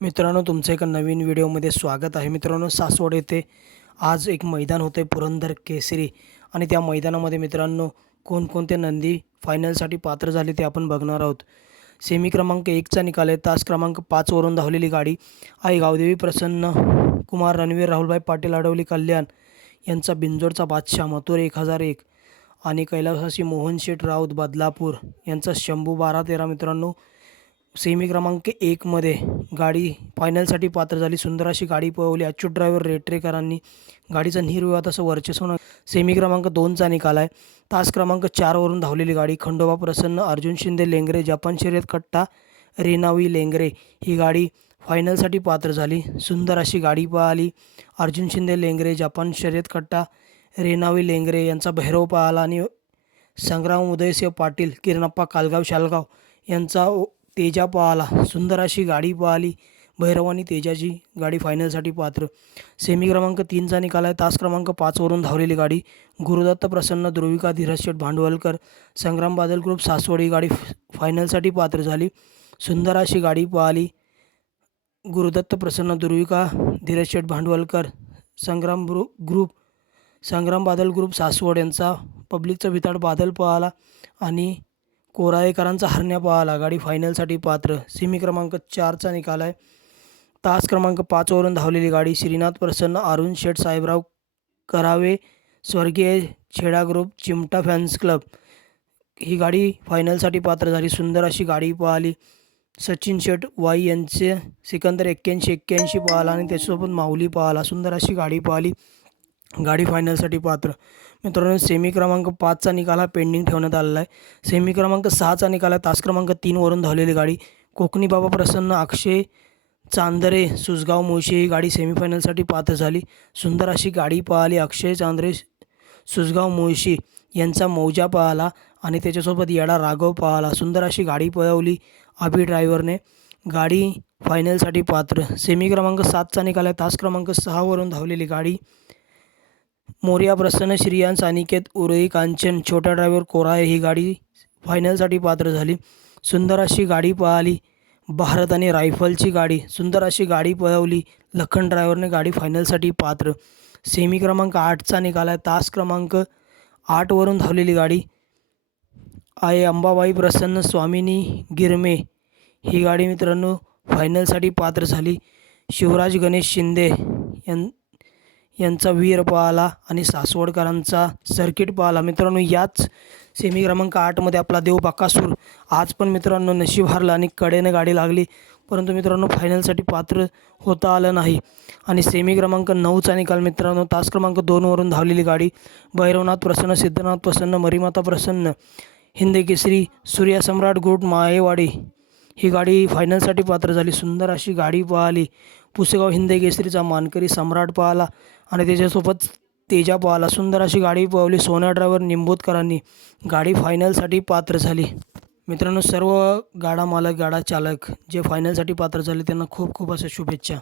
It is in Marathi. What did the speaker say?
मित्रांनो तुमचं एका नवीन व्हिडिओमध्ये स्वागत आहे. मित्रांनो सासवड येथे आज एक मैदान होतं आहे पुरंदर केसरी. आणि त्या मैदानामध्ये मित्रांनो कोणकोणते नंदी फायनलसाठी पात्र झाले ते आपण बघणार आहोत. सेमी क्रमांक एकचा निकाल आहे. तास क्रमांक पाचवरून धावलेली गाडी आई गावदेवी प्रसन्न कुमार रणवीर राहुलभाई पाटील अडवली कल्याण यांचा बिंजोडचा बादशाह मथुर एक हजार एक आणि कैलासाशी मोहन शेठ राऊत बदलापूर यांचा शंभू बारा तेरा मित्रांनो सेमी क्रमांक एकमध्ये गाडी फायनलसाठी पात्र झाली. सुंदर अशी गाडी पळवली. अच्युत ड्रायव्हर रेटरेकरांनी गाडीचा निर्विवाद असं वर्चस्व सेमी क्रमांक दोनचा निकाल आहे. तास क्रमांक चारवरून धावलेली गाडी खंडोबा प्रसन्न अर्जुन शिंदे लेंगरे जपान शर्यत कट्टा रेनावी लेंगरे ही गाडी फायनलसाठी पात्र झाली. सुंदर अशी गाडी पळाली अर्जुन शिंदे लेंगरे जपान शर्यत कट्टा रेनावी लेंगरे यांचा भैरव पळाला आणि संग्राम उदयसिंह पाटील किरणप्पा कालगाव शालगाव यांचा तेजा पळाला सुंदर अशी गाडी पळाली भैरव आणि तेजाची गाडी फायनलसाठी पात्र. सेमी क्रमांक तीनचा निकाल आहे. तास क्रमांक पाचवरून धावलेली गाडी. गुरुदत्त प्रसन्न ध्रुविका धीरज शेठ भांडवलकर संग्राम बादल ग्रुप सासवडी गाडी फ- फायनलसाठी पात्र झाली. सुंदर अशी गाडी पळाली गुरुदत्त प्रसन्न ध्रुविका धीरज शेठ भांडवलकर संग्राम ग्रु ग्रुप संग्राम बादल ग्रुप सासवड यांचा पब्लिकचा भिताड बादल पळाला आणि कोराळेकरांचा हरण्या पळाला गाडी फायनलसाठी पात्र. सेमी क्रमांक चारचा निकाल आहे तास क्रमांक पाचवरून धावलेली गाडी श्रीनाथ प्रसन्न अरुण शेठ साहेबराव करावे स्वर्गीय छेडा ग्रुप चिमटा फॅन्स क्लब. ही गाडी फायनलसाठी पात्र झाली. सुंदर अशी गाडी पळाली सचिन शेठ वाई यांचे सिकंदर एक्क्याऐंशी एक्क्याऐंशी पळाला आणि त्याच्यासोबत माऊली पळाला सुंदर अशी गाडी पळाली गाडी फायनलसाठी पात्र. मित्रांनो सेमी क्रमांक पाचचा निकाल हा पेंडिंग ठेवण्यात आलेला आहे. सेमी क्रमांक सहाचा निकाल आहे. तास क्रमांक तीनवरून धावलेली गाडी. कोकणी बाबा प्रसन्न अक्षय चांदरे सुसगाव मुळशी ही गाडी सेमीफायनलसाठी पात्र झाली. सुंदर अशी गाडी पळाली अक्षय चांदरे सुसगाव मुळशी यांचा मौजा पळाला आणि त्याच्यासोबत येडा राघव पळाला सुंदर अशी गाडी पळवली अभि ड्रायव्हरने. गाडी फायनलसाठी पात्र. सेमी क्रमांक सातचा निकाल आहे. तास क्रमांक सहावरून धावलेली गाडी. मोर्या प्रसन्न श्रियांश अनिकेत उरई कांचन छोटा ड्रायव्हर कोराय ही गाडी फायनलसाठी पात्र झाली. सुंदर अशी गाडी पळाली. भारत आणि रायफलची गाडी. सुंदर अशी गाडी पळवली. लखन ड्रायव्हरने गाडी फायनलसाठी पात्र. सेमी क्रमांक आठचा निकाल आहे. तास क्रमांक आठवरून धावलेली गाडी आहे. अंबाबाई प्रसन्न स्वामिनी गिरमे. ही गाडी मित्रांनो फायनलसाठी पात्र झाली. शिवराज गणेश शिंदे यां यांचा वीर पळाला आणि सासवडकरांचा सर्किट पळाला. मित्रांनो याच सेमी क्रमांक आठमध्ये आपला देव बाकासूर आज पण मित्रांनो नशीब हारला आणि कडेने गाडी लागली. परंतु मित्रांनो फायनलसाठी पात्र होता आलं नाही. आणि सेमी क्रमांक नऊचा निकाल मित्रांनो तास क्रमांक दोनवरून धावलेली गाडी भैरवनाथ प्रसन्न सिद्धनाथ प्रसन्न मरीमाता प्रसन्न हिंदी केसरी सूर्यसम्राट गुट मायेवाडी ही गाडी फायनलसाठी पात्र झाली. सुंदर अशी गाडी पळाली पुसेगाव हिंदे केसरीचा मानकरी सम्राट पळाला आणि त्याच्यासोबत तेजा पळाला सुंदर अशी गाडी पळवली सोना ड्रायव्हर निंबोतकरांनी गाडी फायनलसाठी पात्र झाली. मित्रांनो सर्व गाडा मालक गाडा चालक जे फायनलसाठी पात्र झाले त्यांना खूप खूप अशा शुभेच्छा.